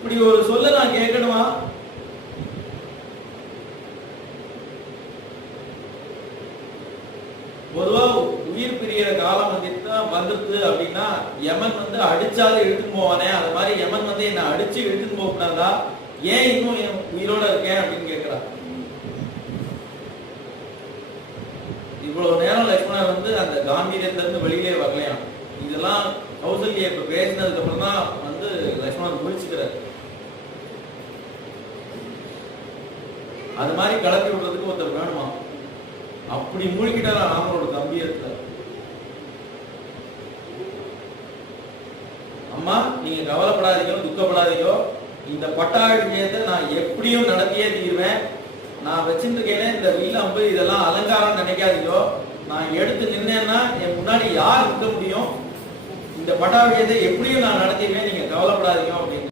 இப்படி ஒரு சொல்ல நான் கேட்கணுமா? பொதுவா உயிர் பிரியற காலம் வந்துருது அப்படின்னா யமன் அடிச்சாலும் இழுத்துன்னு போவானே, அது மாதிரி யமன் என்ன அடிச்சு இழுத்துன்னு போக கூடாதா? ஏன் இன்னும் உயிரோட இருக்கேன் அப்படின்னு கேட்கிறா. இவ்வளவு நேரம் லட்சுமணர் அந்த காம்பீரியத்துல இருந்து வெளியிலே வரலையாம். இதெல்லாம் கௌசல்யா இப்ப பேசினதுக்கு அப்புறம் தான் லட்சுமணர் முடிச்சுக்கிறார். அது மாதிரி கலப்பி விடுறதுக்கு ஒருத்தர் வேணுமா? அப்படி மூழ்கிட்டாரா ராமரோட கம்பீரத்துல. அம்மா நீங்க கவலைப்படாதீங்க, துக்கப்படாதீங்க, இந்த பட்டாபிஷேகத்தை நான் எப்படியும் நடத்தியே தீர்வேன். நான் வச்சுருக்கேன் இந்த வில் அம்பு இதெல்லாம் அலங்காரம் நினைக்காதீங்க. நான் எடுத்து நின்னேன்னா என் முன்னாடி யார் நிற்க முடியும்? இந்த பட்டாபிஷேகத்தை எப்படியும் நான் நடத்திடுவேன், நீங்க கவலைப்படாதீங்க அப்படின்னு